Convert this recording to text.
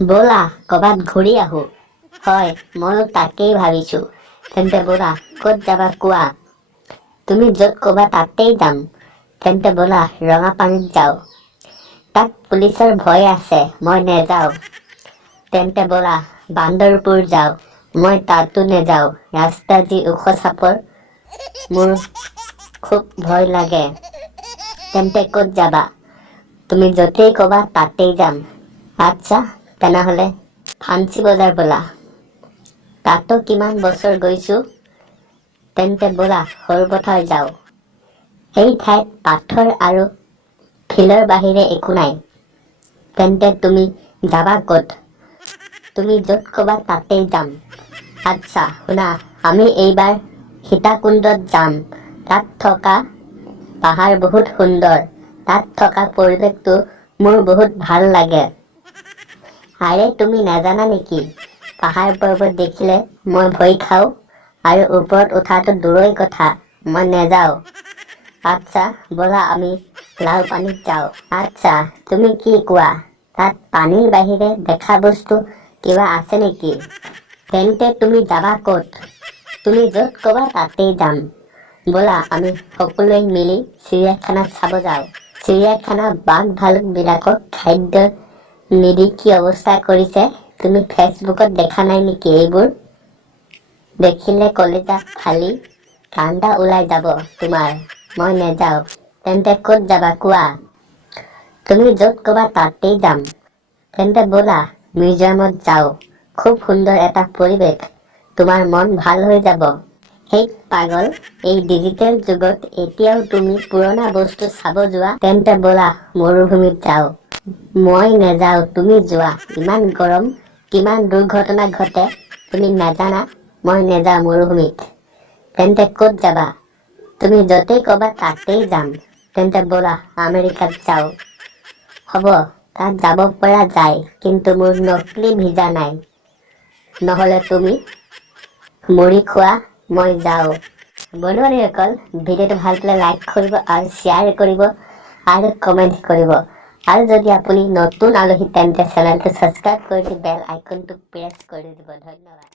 ব'লা ক'ৰবাত ঘূৰি আহো। হয়, ময়ো তাকেই ভাবিছো। তেন্তে ব'লা, ক'ত যাবা কোৱা? তুমি য'ত ক'বা তাতেই যাম। তেন্তে ব'লা ৰঙাপানীত যাওঁ। তাত পুলিচৰ ভয় আছে, মই নেযাওঁ। তেন্তে ব'লা বান্দৰপুৰ যাওঁ। মই তাতো নেযাওঁ। ৰাস্তা যি ওখ চাপৰ, মোৰ খুব ভয় লাগে। তেন্তে ক'ত যাবা? তুমি য'তেই ক'বা তাতেই যাম। আচ্ছা, তেনেহ'লে ফান্সি বজাৰ ব'লা। তাতো কিমান বছৰ গৈছো। তেন্তে ব'লা সৰুপথাৰ যাওঁ। সেই ঠাইত পাথৰ আৰু শিলৰ বাহিৰে একো নাই। তেন্তে তুমি যাবা ক'ত? তুমি য'ত ক'বা তাতেই যাম। আচ্ছা শুনা, আমি এইবাৰ সীতাকুণ্ডত যাম। তাত থকা পাহাৰ বহুত সুন্দৰ। তাত থকা পৰিৱেশটো মোৰ বহুত ভাল লাগে। আৰে তুমি নাজানা নেকি? পাহাৰ পৰ্বত দেখিলে মই ভয় খাওঁ আৰু ওপৰত উঠাটো দূৰৈৰ কথা, মই নেযাওঁ। আচ্ছা ব'লা আমি লাও পানীত যাওঁ। আচ্ছা তুমি কি কোৱা? তাত পানীৰ বাহিৰে দেখা বস্তু কিবা আছে নেকি? তেন্তে তুমি যাবা ক'ত? তুমি য'ত ক'বা তাতেই যাম। ব'লা আমি সকলোৱে মিলি চিৰিয়াখানাত চাব যাওঁ। চিৰিয়াখানা বাঘ ভালুক বিলাকক খাদ্য নিদি কি অৱস্থা কৰিছে, তুমি ফেচবুকত দেখা নাই নেকি এইবোৰ? দেখিলে কলিজা ফালি কান্দা ওলাই যাব তোমাৰ। মই নেযাওঁ। তেন্তে ক'ত যাবা কোৱা? তুমি য'ত ক'বা তাতেই যাম। তেন্তে ব'লা মিউজিয়ামত যাওঁ। খুব সুন্দৰ এটা পৰিৱেশ, তোমাৰ মন ভাল হৈ যাব। সেই পাগল, এই ডিজিটেল যুগত এতিয়াও তুমি পুৰণা বস্তু চাব যোৱা? তেন্তে ব'লা মৰুভূমিত যাওঁ। মই নেযাওঁ, তুমি যোৱা। ইমান গৰম, কিমান দুৰ্ঘটনা ঘটে তুমি নাজানা? মই নেযাওঁ মৰুভূমিত। তেন্তে ক'ত যাবা? তুমি য'তেই ক'বা তাতেই যাম। তেন্তে ব'লা আমেৰিকাত যাওঁ। হ'ব, তাত যাব পৰা যায়, কিন্তু মোৰ নকলি ভিজা নাই। নহ'লে তুমি মুড়ি খোৱা, মই যাওঁ। বন্ধুসকল, ভিডিঅ'টো ভাল পালে লাইক কৰিব আৰু শ্বেয়াৰ কৰিব আৰু কমেণ্ট কৰিব। আৰু যদি আপুনি নতুন আলহী তেন্তে চেনেলটো ছাবস্ক্ৰাইব কৰি বেল আইকনটো প্ৰেছ কৰি দিব। ধন্যবাদ।